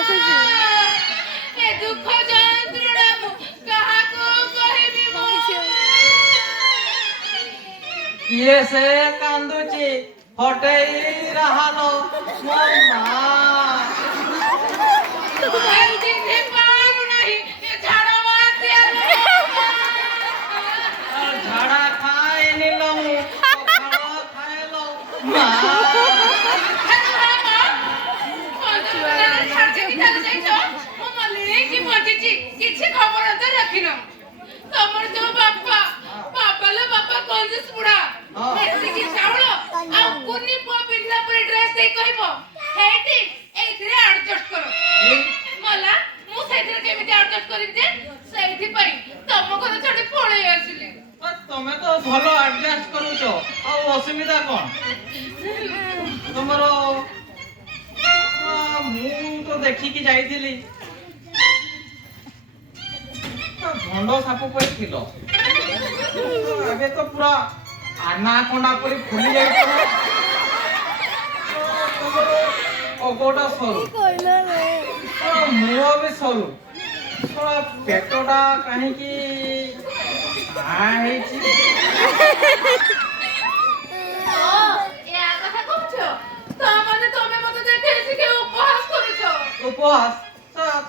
ए दुख जंत्रणा काहाको कहिबी मो ये से कांदुची हटेई रहालो मो मां जल्दी से पारू नहीं ये झाड़ा मारते झाड़ा खाए नीलो खाए लो मां କିଛି ଖବର ତ ରଖିନ ତମର ଯୋଉ ବାପା ବାପାଲୋ ବାପା କଞ୍ଜୁସ ବୁଢା ଏତିକି ଚାଉଳ ଆଉ କୁନି ପୁଅ ପିନ୍ଧିଲା ପରି ଡ୍ରେସ ଦେଇ କହିବ ହେଇଟି ଏଇଥିରେ ଆଡଜଷ୍ଟ କର ମଲା ମୁଁ ସେଇଥିରେ କେମିତି ଆଡଜଷ୍ଟ କରିବି ଯେ ସେଇଥିପାଇଁ ତମ ଘର ଛାଡି ପଳେଇ ଆସିଲି ତମେ ତ ଭଲ ଆଡଜଷ୍ଟ କରୁଛ ଆଉ ଅସୁବିଧା କଣ ତମର ମୁଁ ତ ଦେଖିକି ଯାଇଥିଲି ଭଣ୍ଡ ସାପ ପରି ଥିଲ ଏବେ ତ ପୁରା ଆନାକୋଣ୍ଡା ପରି ଫୁଲି ଯାଇଛ ଅଗଟା ସରୁ ମୁହଁ ବି ସରୁ ପେଟଟା କାହିଁକି ହେଇଛି ଉପହାସ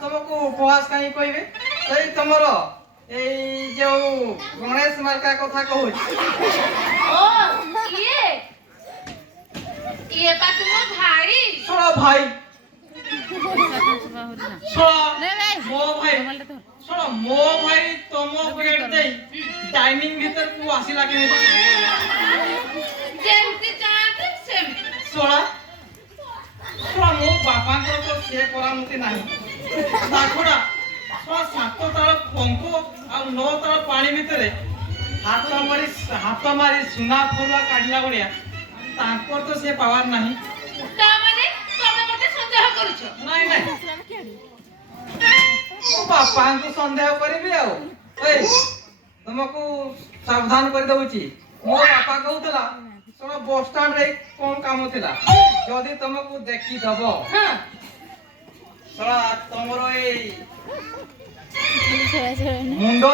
ତମକୁ ଉପହାସ କାହିଁ କହିବେ ସେଇ ତମର ଏଇ ଯୋଉ ଗଣେଶ ମାର୍କା କଥା କହୁଛି ଇଏ ପା ତୁମ ଭାଇ ଶୁଣ ଭାଇ ମୋ ଭାଇ ତମ ବ୍ରେଡ ଦେଇ ଡାଇନିଂ ଭିତରକୁ ଆସିଲା କେମିତି ଯେମିତି ଚାହାନ୍ତି ସେମିତି ଶୁଣ ମୋ ବାପାଙ୍କର ତ ସେ କରାମତି ନାହିଁ ତାଛଡ଼ା 7 ତାଳ ପଙ୍କ ଆଉ 9 ତାଳ ପାଣି ଭିତରେ ହାତ ମାରି ସୁନା ଫରୁଆ କାଢିଲା ଭଳିଆ ତାଙ୍କର ତ ସେ ପାୱାର ନାହିଁ ତାମାନେ ତମେ ମତେ ସନ୍ଦେହ କରୁଛ ନାଇଁ ମୋ ବାପାଙ୍କୁ ସନ୍ଦେହ କରିବି ଆଉ ତମକୁ ସାବଧାନ କରିଦଉଛି ମୋ ବାପା କହୁଥିଲା ଶୁଣ ବସଷ୍ଟାଣ୍ଡରେ କଣ କାମ ଥିଲା ଯଦି ତମକୁ ଦେଖିଦବ ଶୁଣ ତମର ଏଇ ମୁଣ୍ଡ